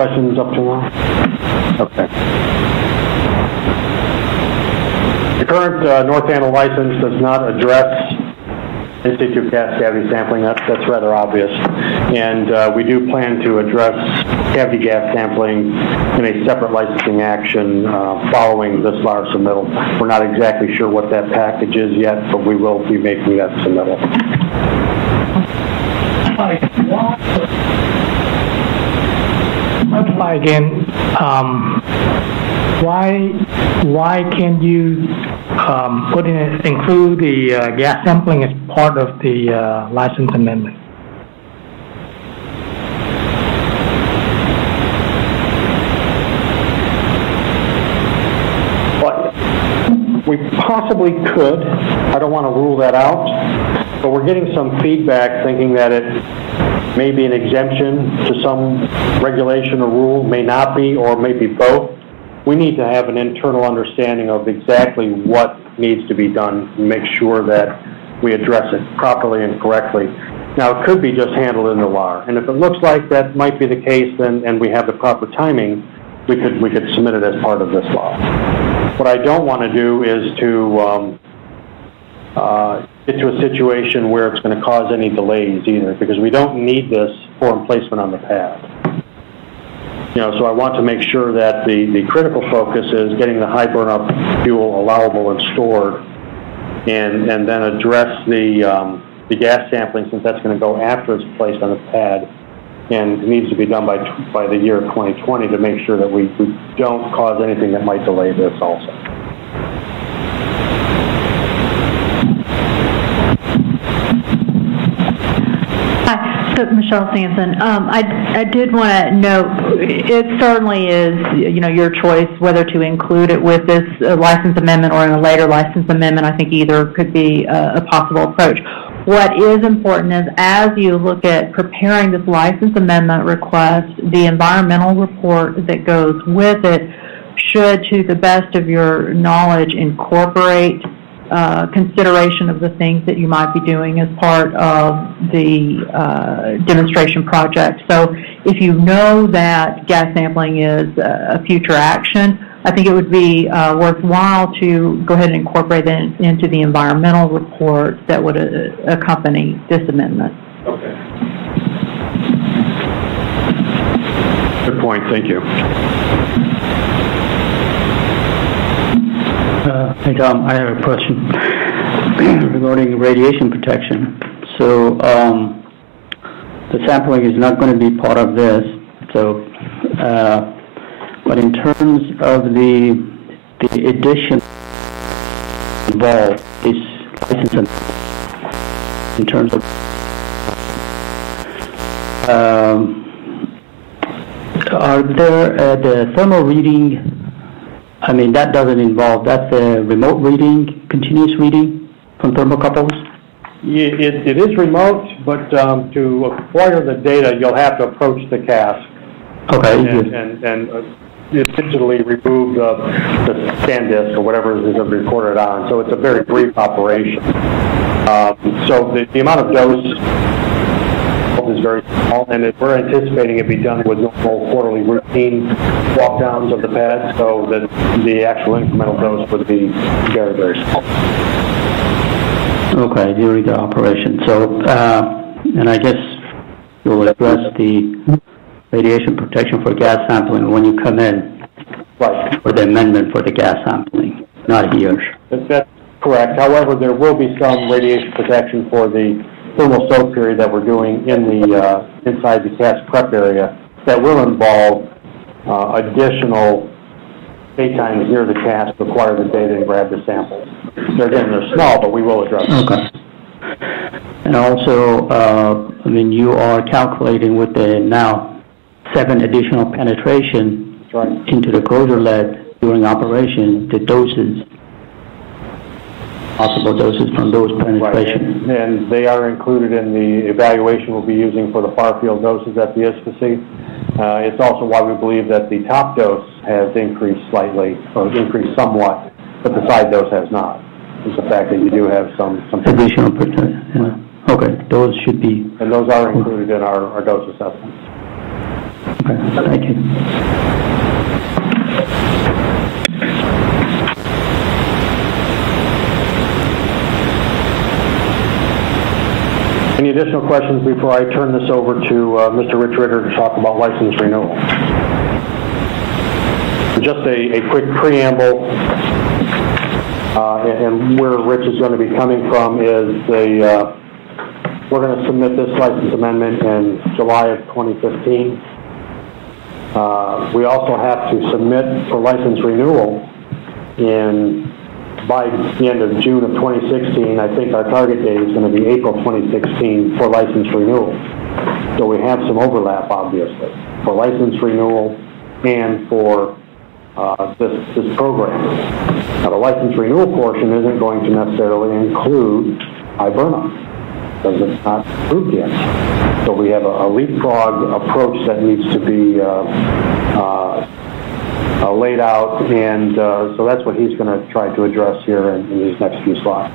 questions up to now? Okay. The current North Anna license does not address in-situ gas cavity sampling. That's rather obvious. And we do plan to address cavity gas sampling in a separate licensing action following this LAR submittal. We're not exactly sure what that package is yet, but we will be making that submittal. Clarify again, why can't you include the gas sampling as part of the license amendment? Well, we possibly could. I don't want to rule that out, but we're getting some feedback thinking that it may be an exemption to some regulation or rule, may not be, or may be both. We need to have an internal understanding of exactly what needs to be done and make sure that we address it properly and correctly. Now, it could be just handled in the LAR, and if it looks like that might be the case, then and we have the proper timing, we could submit it as part of this law. What I don't want to do is to get to a situation where it's going to cause any delays either, because we don't need this for placement on the pad. So I want to make sure that the critical focus is getting the high burn-up fuel allowable and stored, and then address the gas sampling, since that's going to go after it's placed on the pad, and it needs to be done by the year 2020 to make sure that we don't cause anything that might delay this also. Hi, so Michelle Sampson. I did want to note, it certainly is, your choice whether to include it with this license amendment or in a later license amendment. I think either could be a possible approach. What is important is, as you look at preparing this license amendment request, the environmental report that goes with it should, to the best of your knowledge, incorporate consideration of the things that you might be doing as part of the demonstration project. So if you know that gas sampling is a future action, I think it would be worthwhile to go ahead and incorporate it into the environmental report that would accompany this amendment. Okay. Good point. Thank you. Hey Tom, I have a question regarding radiation protection. So the sampling is not going to be part of this. So, but in terms of the addition involved, this license in terms of are there the thermal reading? I mean, that doesn't involve, that's a remote reading, continuous reading from thermocouples? It is remote, but to acquire the data, you'll have to approach the cask. Okay. And digitally remove the scan disk or whatever it is that recorded on. So it's a very brief operation. So the amount of dose is very small, and we're anticipating it be done with normal quarterly routine walk-downs of the pad, so that the actual incremental dose would be very, very small. Okay, during the operation. So, and I guess you'll address the radiation protection for gas sampling when you come in, right, for the amendment for the gas sampling, not here. That's correct. However, there will be some radiation protection for the thermal soak period that we're doing in the inside the cask prep area that will involve additional daytimes near the cask to acquire the data and grab the samples. They're small, but we will address them. Okay. And also, I mean, you are calculating with the now 7 additional penetration into the closure lead during operation, the doses, possible doses from those penetrations. Right. And they are included in the evaluation we'll be using for the far field doses at the ISPC. It's also why we believe that the top dose has increased slightly, or increased somewhat, but the side dose has not. It's the fact that you do have some additional protection. Yeah. Okay, those should be. And those are included in our dose assessments. Okay, thank you. Any additional questions before I turn this over to Mr. Rich Ritter to talk about license renewal? Just a quick preamble, and where Rich is going to be coming from is we're going to submit this license amendment in July of 2015. We also have to submit for license renewal by the end of June of 2016. I think our target date is going to be April 2016 for license renewal. So we have some overlap, obviously, for license renewal and for this program. Now, the license renewal portion isn't going to necessarily include Hiberna, because it's not approved yet. So we have a leapfrog approach that needs to be laid out, and so that's what he's going to try to address here in these next few slides.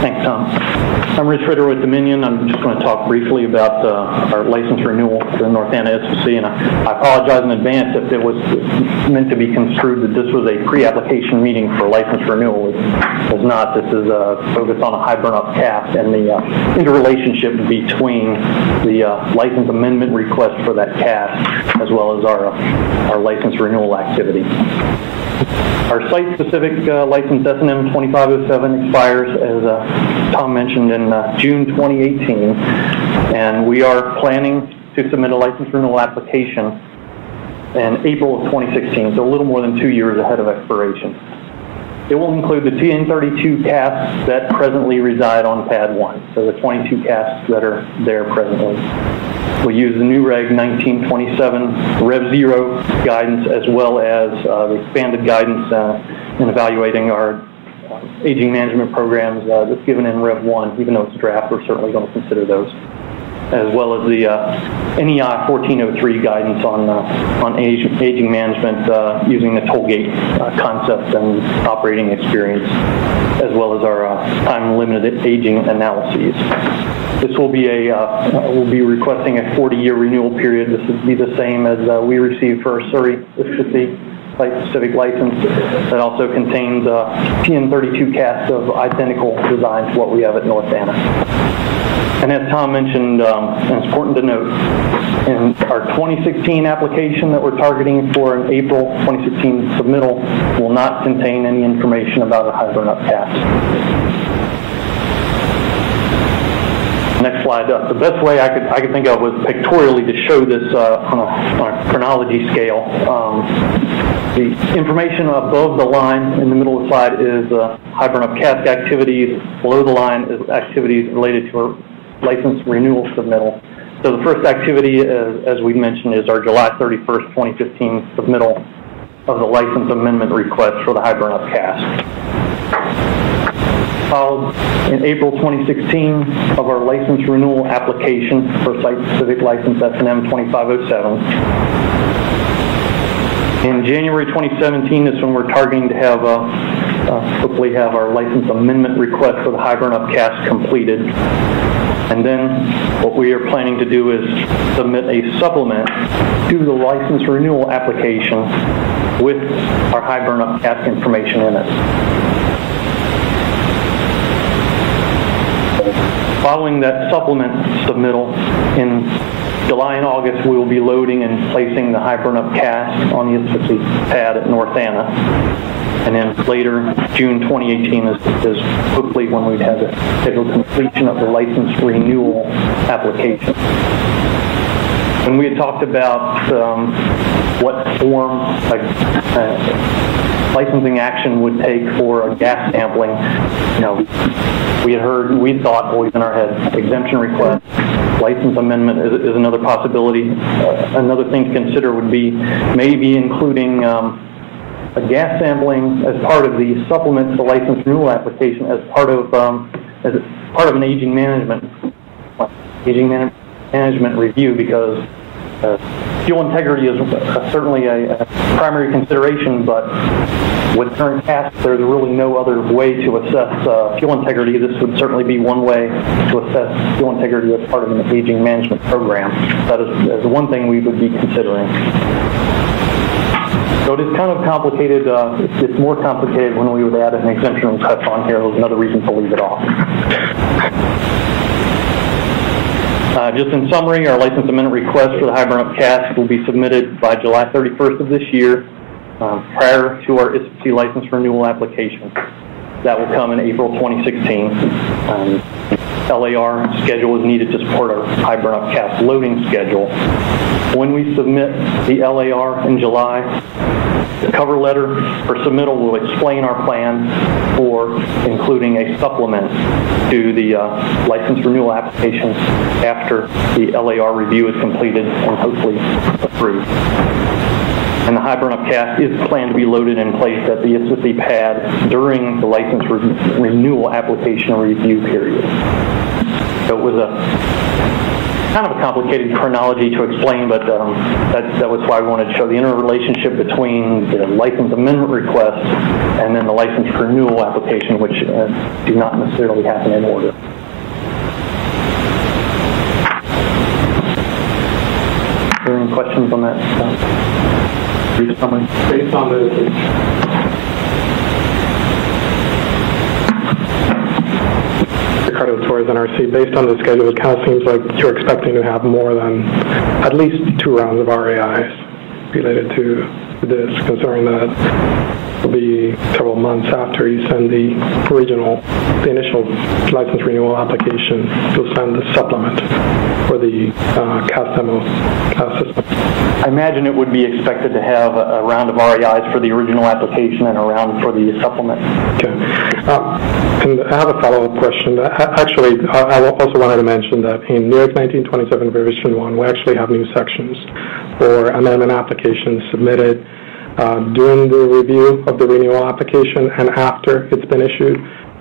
Thanks, Tom. I'm Rich Ritter with Dominion. I'm just going to talk briefly about our license renewal for the North Anna SOC, and I apologize in advance if it was meant to be construed that this was a pre-application meeting for license renewal. It is not. This is focused on a high burn-up cast and the interrelationship between the license amendment request for that cast as well as our license renewal activity. Our site-specific license S&M 2507 expires, as Tom mentioned, in June 2018, and we are planning to submit a license renewal application in April of 2016, so a little more than 2 years ahead of expiration. It will include the TN32 casts that presently reside on Pad 1, so the 22 casts that are there presently. We'll use the new Reg 1927 Rev 0 guidance as well as the expanded guidance in evaluating our aging management programs that's given in Rev 1. Even though it's draft, we're certainly going to consider those, as well as the NEI 1403 guidance on aging management using the toll gate concept and operating experience, as well as our time-limited aging analyses. This will be we'll be requesting a 40-year renewal period. This would be the same as we received for our Surrey site-specific license that also contains TN32 casts of identical design to what we have at North Anna. And as Tom mentioned, and it's important to note, in our 2016 application that we're targeting for an April 2016 submittal will not contain any information about a high burn-up cast. Next slide. The best way I could think of was pictorially to show this on a chronology scale. The information above the line in the middle of the slide is high burn-up cast activities. Below the line is activities related to our license renewal submittal. So the first activity, as we mentioned, is our July 31st, 2015 submittal of the license amendment request for the high burn-up cast. Followed in April 2016 of our license renewal application for site-specific license S&M 2507. In January 2017 is when we're targeting to have hopefully have our license amendment request for the high burn-up cast completed. And then what we are planning to do is submit a supplement to the license renewal application with our high burn-up cast information in it. Following that supplement submittal in July and August, we will be loading and placing the high burn-up cast on the ISPC pad at North Anna. And then later, June 2018 is hopefully when we'd have the scheduled completion of the license renewal application. When we had talked about what form licensing action would take for a gas sampling, we thought always in our head, exemption request, license amendment is another possibility. Another thing to consider would be maybe including a gas sampling as part of the supplement to the license renewal application as part of an aging management review, because fuel integrity is certainly a primary consideration, but with current CAS, there's really no other way to assess fuel integrity. This would certainly be one way to assess fuel integrity as part of an aging management program. That is one thing we would be considering. So it is kind of complicated. It's more complicated when we would add an exemption request on here. There's another reason to leave it off. Just in summary, our license amendment request for the high burn-up cask will be submitted by July 31st of this year, prior to our ISPC license renewal application. That will come in April 2016. LAR schedule is needed to support our high burn-up cask loading schedule. When we submit the LAR in July, the cover letter for submittal will explain our plan for including a supplement to the license renewal application after the LAR review is completed and hopefully approved. And the high burn-up cask is planned to be loaded and placed at the ISPC pad during the license renewal application review period. So it was kind of a complicated chronology to explain, but that was why we wanted to show the interrelationship between the license amendment request and then the license renewal application, which do not necessarily happen in order. Are there any questions on that? Brief summary. Based on Ricardo Torres, NRC, based on the schedule, it kind of seems like you're expecting to have more than at least 2 rounds of RAIs related to this, considering that it'll be several months after you send the initial license renewal application, you'll send the supplement for the CAS demo system. I imagine it would be expected to have a round of RAIs for the original application and a round for the supplement. Okay. And I have a follow-up question. Actually, I also wanted to mention that in New York 1927 Revision 1, we actually have new sections for amendment applications submitted during the review of the renewal application and after it's been issued.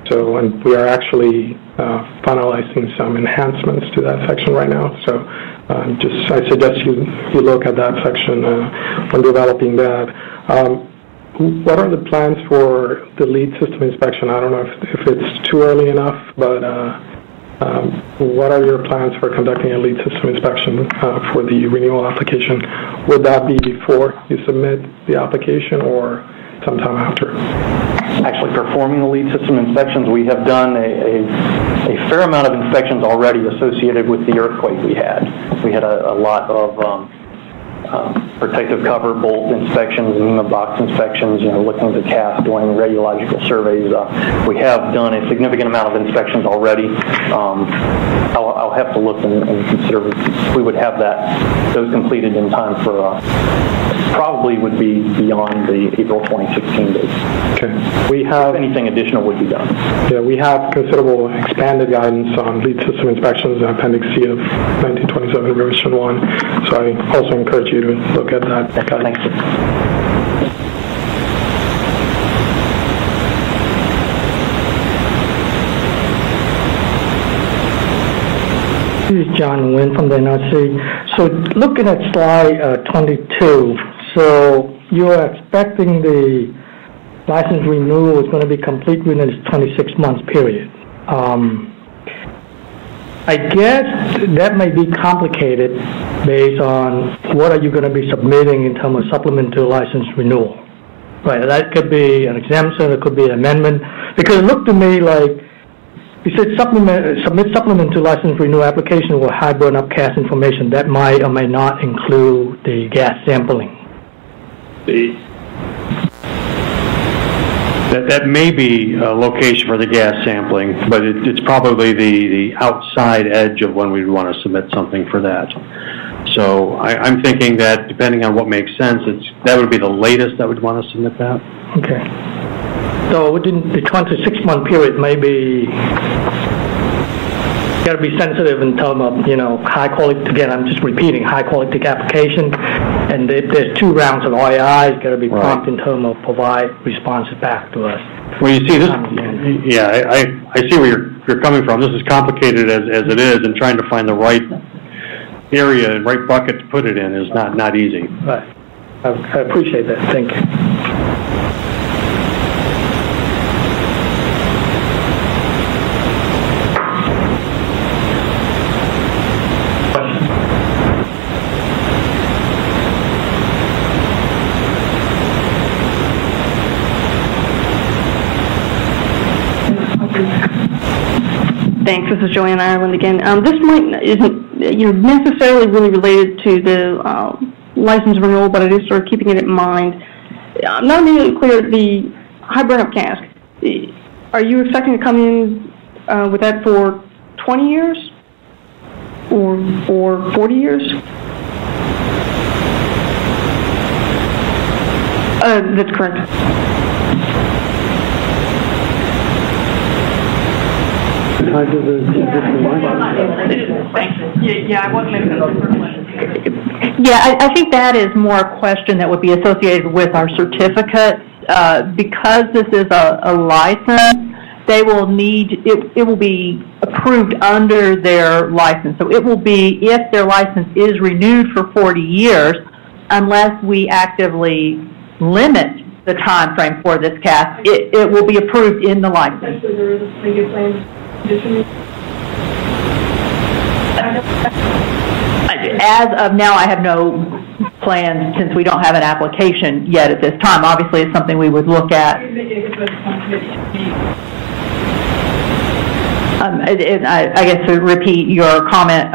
So, and we are actually finalizing some enhancements to that section right now. So, I suggest you look at that section when developing that. What are the plans for the lead system inspection? I don't know if it's too early enough, but what are your plans for conducting a lead system inspection for the renewal application? Would that be before you submit the application or sometime after? Actually, performing the lead system inspections, we have done a fair amount of inspections already associated with the earthquake we had. We had a lot of protective cover, bolt inspections, NEMA box inspections, looking at the cast, doing radiological surveys. We have done a significant amount of inspections already. I'll have to look and consider if we would have those completed in time for, probably would be beyond the April 2016 date. Okay. We have, if anything additional would be done. Yeah, we have considerable expanded guidance on lead system inspections in Appendix C of 1927 Revision 1. So I also encourage you to look at that. Thank you. This is John Nguyen from the NRC. So looking at slide 22, so you're expecting the license renewal is going to be complete within this 26-month period. I guess that may be complicated based on what are you going to be submitting in terms of supplemental license renewal. Right, that could be an exemption, it could be an amendment, because it looked to me like you said submit supplemental license renewal application with high burn-up CAS information. That might or may not include the gas sampling. That may be a location for the gas sampling, but it's probably the outside edge of when we'd want to submit something for that. So I'm thinking that depending on what makes sense, that would be the latest that we'd want to submit that. Okay. So within the 26-month period, maybe got to be sensitive in terms of, high quality, again, I'm just repeating, high quality application. And if there's 2 rounds of RAIs, got to be prompt in terms of provide responses back to us. Well, you see this, I see where you're coming from. This is complicated as it is, and trying to find the right area and right bucket to put it in is not easy. Right. I appreciate that. Thank you. Thanks. This is Joanne Ireland again. This isn't necessarily really related to the license renewal, but it is sort of keeping it in mind. I'm not immediately clear. The high burn-up cask, are you expecting to come in with that for 20 years or 40 years? That's correct. Yeah, I think that is more a question that would be associated with our certificates. Because this is a license, they will need, it will be approved under their license. So it will be, if their license is renewed for 40 years, unless we actively limit the time frame for this cask, it will be approved in the license. As of now, I have no plans, since we don't have an application yet at this time. Obviously, it's something we would look at. I guess to repeat your comment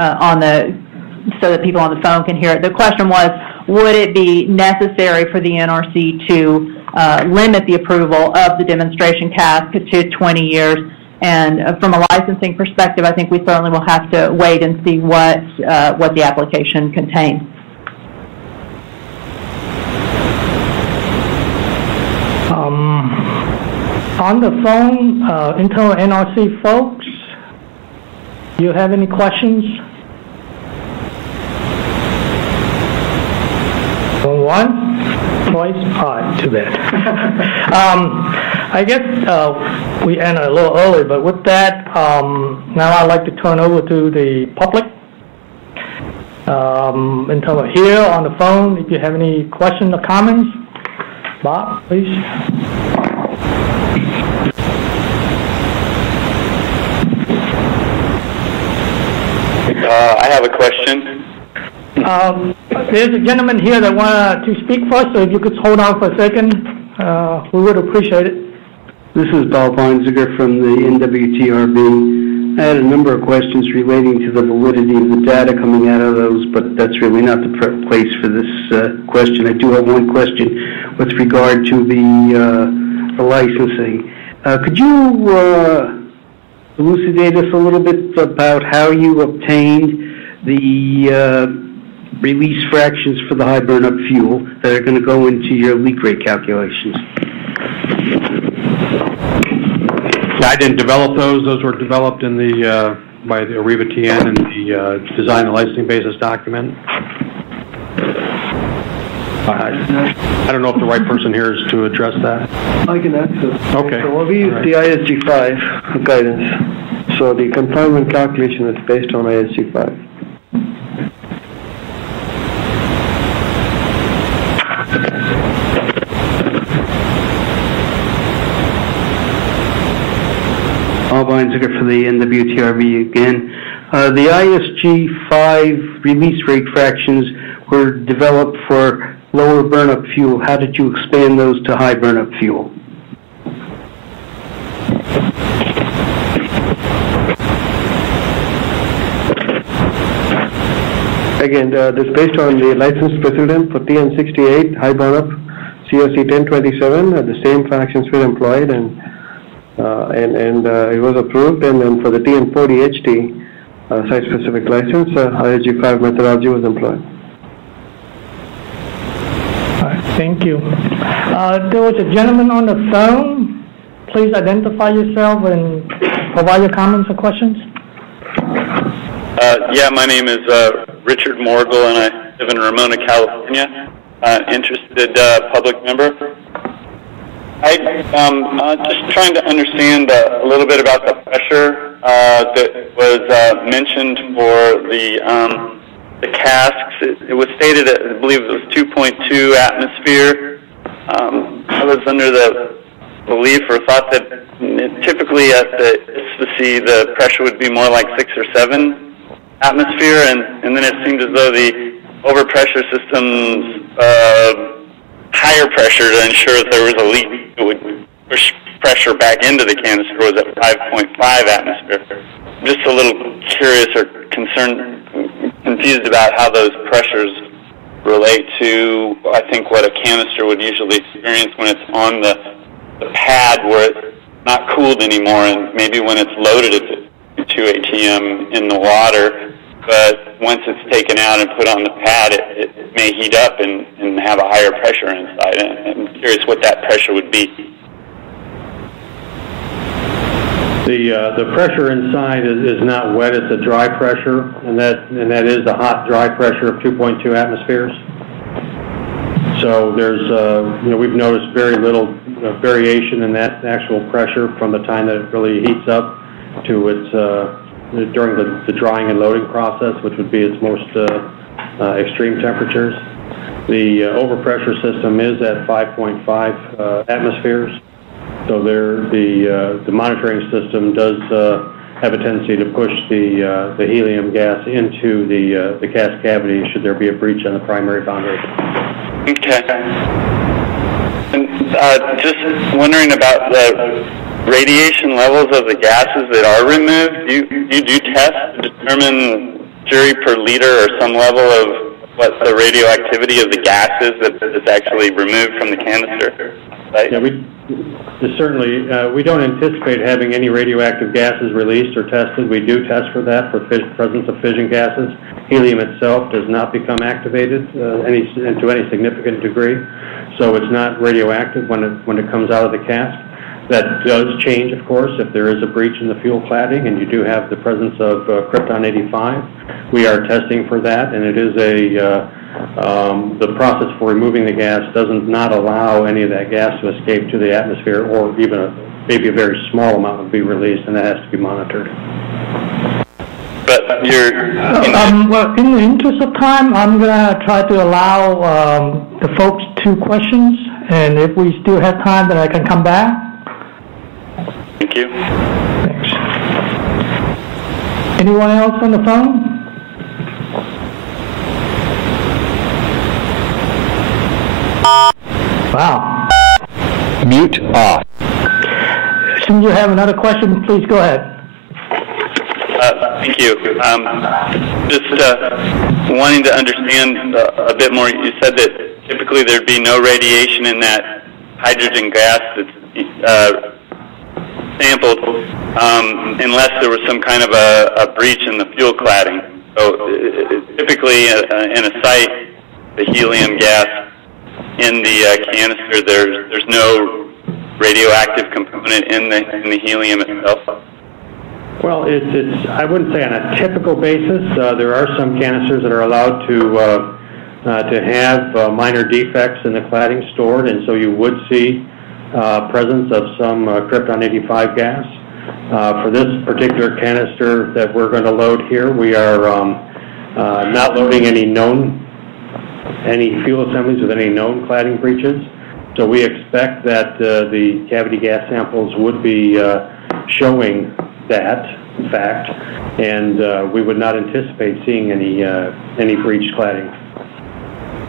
so that people on the phone can hear it. The question was, would it be necessary for the NRC to limit the approval of the demonstration cask to 20 years? And from a licensing perspective, I think we certainly will have to wait and see what the application contains. On the phone, Intel NRC folks, do you have any questions? Going once, twice, too bad. I guess we ended a little early, but with that, now I'd like to turn over to the public. Until here on the phone, if you have any questions or comments, Bob, please. I have a question. There's a gentleman here that wanted to speak first, so if you could hold on for a second, we would appreciate it. This is Bob Weinziger from the NWTRB. I had a number of questions relating to the validity of the data coming out of those, but that's really not the place for this question. I do have one question with regard to the licensing. Could you elucidate us a little bit about how you obtained the release fractions for the high burn-up fuel that are going to go into your leak rate calculations? I didn't develop those. Those were developed in the by the Arriva TN in the design and licensing basis document. I don't know if the right person here is to address that. I can answer. Okay. So we use the ISG 5 guidance. So the confinement calculation is based on ISG 5. Bob Weinziger for the NWTRB again. The ISG 5 release rate fractions were developed for lower burn-up fuel. How did you expand those to high burn-up fuel? Again, this is based on the license precedent for TN68 high burn-up, COC 1027. The same fractions were employed, and it was approved. And then for the TN40 HT site-specific license, ISG 5 methodology was employed. All right, thank you. There was a gentleman on the phone. Please identify yourself and provide your comments or questions. Yeah, my name is Richard Morgul, and I live in Ramona, California. Interested public member. I'm just trying to understand a little bit about the pressure that was mentioned for the casks. It was stated at, I believe it was 2.2 atmosphere. I was under the belief or thought that typically at the ISFC the pressure would be more like 6 or 7 atmosphere, and then it seemed as though the overpressure system's higher pressure to ensure if there was a leak, it would push pressure back into the canister was at 5.5 atmosphere. just a little curious or confused about how those pressures relate to, I think, what a canister would usually experience when it's on the pad where it's not cooled anymore, and maybe when it's loaded it's 2 ATM in the water, but once it's taken out and put on the pad, it may heat up and have a higher pressure inside. And I'm curious what that pressure would be. The pressure inside is not wet; it's a dry pressure, and that is a hot, dry pressure of 2.2 atmospheres. So there's we've noticed very little variation in that actual pressure from the time that it really heats up to its during the drying and loading process, which would be its most extreme temperatures. The overpressure system is at 5.5 atmospheres. So the monitoring system does have a tendency to push the helium gas into the cast cavity should there be a breach on the primary boundary. Okay. And just wondering about the radiation levels of the gases that are removed. Do you test to determine curie per liter or some level of what the radioactivity of the gas is that is actually removed from the canister? Right? Yeah, we don't anticipate having any radioactive gases released or tested. We do test for that, for presence of fission gases. Helium itself does not become activated to any significant degree, so it's not radioactive when it comes out of the cask. That does change, of course, if there is a breach in the fuel cladding and you do have the presence of krypton-85. We are testing for that, and it is the process for removing the gas does not allow any of that gas to escape to the atmosphere, or even maybe a very small amount would be released, and that has to be monitored. But well, in the interest of time, I'm going to try to allow the folks 2 questions, and if we still have time, then I can come back. Thank you. Thanks. Anyone else on the phone? Wow. Mute off. Since you have another question, please go ahead. Thank you. Just wanting to understand a bit more. You said that typically there'd be no radiation in that hydrogen gas that's sampled unless there was some kind of a breach in the fuel cladding. So typically in a site, the helium gas in the canister, there's no radioactive component in the helium itself. Well, it's I wouldn't say on a typical basis. There are some canisters that are allowed to have minor defects in the cladding stored, and so you would see presence of some krypton-85 gas. For this particular canister that we're going to load here, we are not loading any fuel assemblies with any known cladding breaches. So we expect that the cavity gas samples would be showing that fact, and we would not anticipate seeing any breached cladding.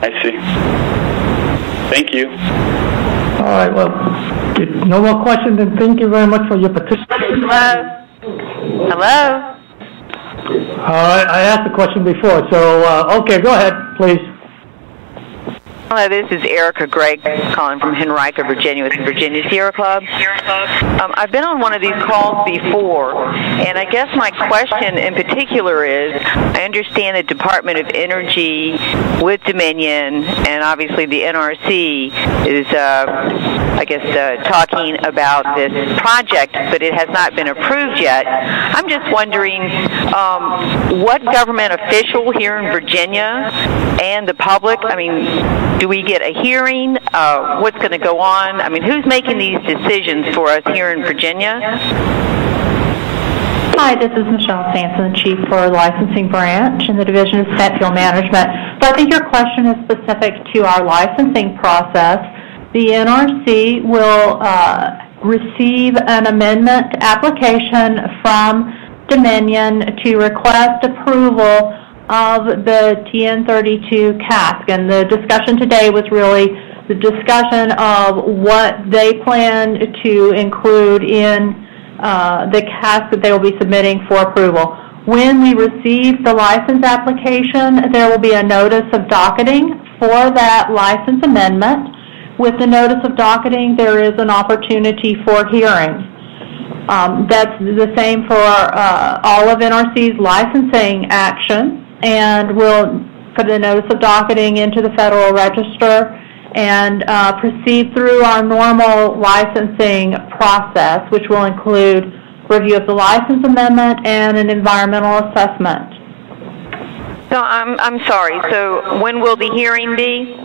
I see. Thank you. All right, well, if no more questions, then thank you very much for your participation. Hello? All right, I asked the question before, so, okay, go ahead, please. Hello, this is Erica Gregg calling from Henrico, Virginia with the Virginia Sierra Club. I've been on one of these calls before, and I guess my question in particular is, I understand the Department of Energy with Dominion and obviously the NRC is, talking about this project, but it has not been approved yet. I'm just wondering what government official here in Virginia and the public, do we get a hearing? What's going to go on? Who's making these decisions for us here in Virginia? Hi, this is Michelle Sampson, Chief for Licensing Branch in the Division of State Fuel Management. So I think your question is specific to our licensing process. The NRC will receive an amendment application from Dominion to request approval of the TN32 cask, and the discussion today was really the discussion of what they plan to include in the cask that they will be submitting for approval. When we receive the license application, there will be a notice of docketing for that license amendment. With the notice of docketing, there is an opportunity for hearing. That's the same for all of NRC's licensing actions, and we'll put the notice of docketing into the Federal Register and proceed through our normal licensing process, which will include review of the license amendment and an environmental assessment. So I'm sorry. So when will the hearing be?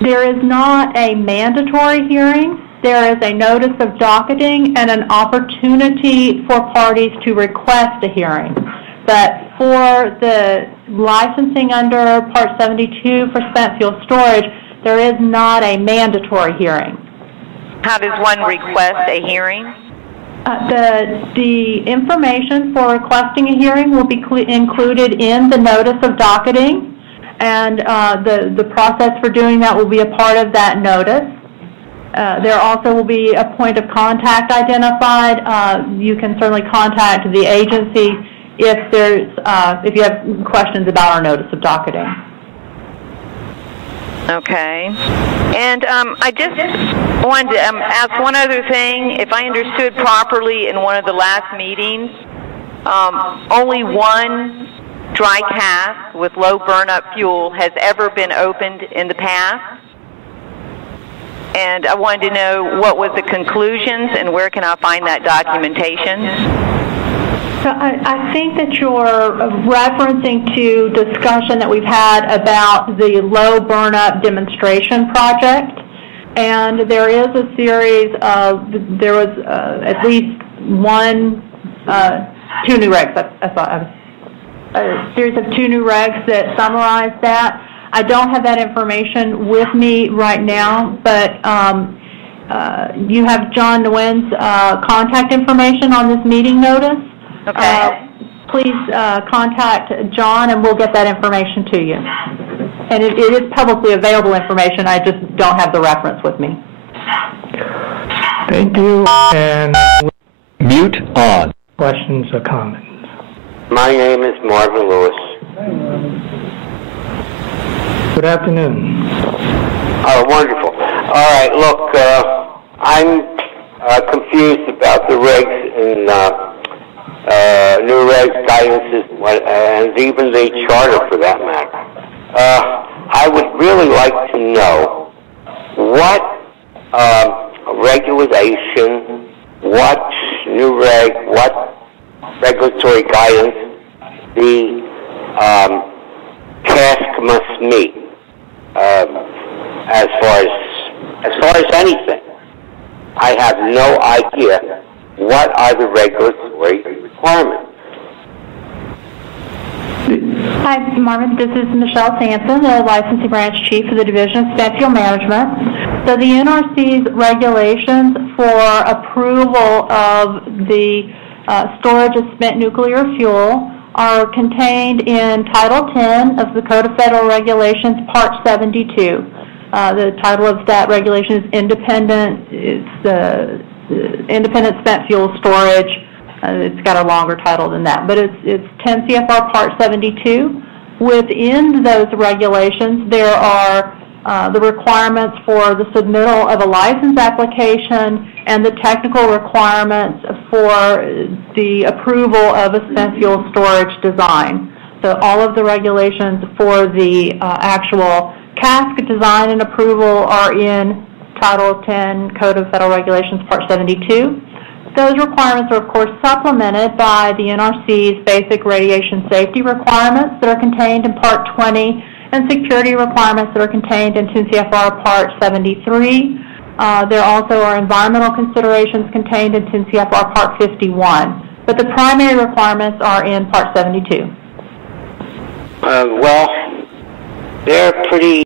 There is not a mandatory hearing. There is a notice of docketing and an opportunity for parties to request a hearing. But for the licensing under Part 72 for spent fuel storage, there is not a mandatory hearing. How does one request a hearing? The information for requesting a hearing will be included in the notice of docketing, and the process for doing that will be a part of that notice. There also will be a point of contact identified. You can certainly contact the agency if you have questions about our notice of docketing. Okay. And I just wanted to ask one other thing. If I understood properly in one of the last meetings, only one dry cask with low burn-up fuel has ever been opened in the past. And I wanted to know what was the conclusions and where can I find that documentation? So I think that you're referencing to discussion that we've had about the low burn-up demonstration project. And there is a series of, there was at least two new regs. I thought a series of 2 new regs that summarize that. I don't have that information with me right now, but you have John Nguyen's contact information on this meeting notice. Okay. Please contact John and we'll get that information to you. And it is publicly available information. I just don't have the reference with me. Thank you. And mute on. Questions or comments? My name is Marvin Lewis. Good afternoon. Oh, wonderful. All right, look, I'm confused about the regs and new regs, guidances, and even the charter for that matter. I would really like to know what regulation, what new reg, what regulatory guidance the cask must meet as far as anything. I have no idea what are the regulatory requirements. Hi, Marvin. This is Michelle Sampson, the Licensing Branch Chief of the Division of Spent Fuel Management. So the NRC's regulations for approval of the storage of spent nuclear fuel are contained in Title 10 of the Code of Federal Regulations, Part 72. The title of that regulation is Independent. It's the Independent Spent Fuel Storage. It's got a longer title than that, but it's 10 CFR Part 72. Within those regulations, there are the requirements for the submittal of a license application and the technical requirements for the approval of a spent fuel storage design. So all of the regulations for the actual cask design and approval are in Title 10 Code of Federal Regulations Part 72. Those requirements are, of course, supplemented by the NRC's basic radiation safety requirements that are contained in Part 20 and security requirements that are contained in 10 CFR Part 73. There also are environmental considerations contained in 10 CFR Part 51. But the primary requirements are in Part 72. Well, they're pretty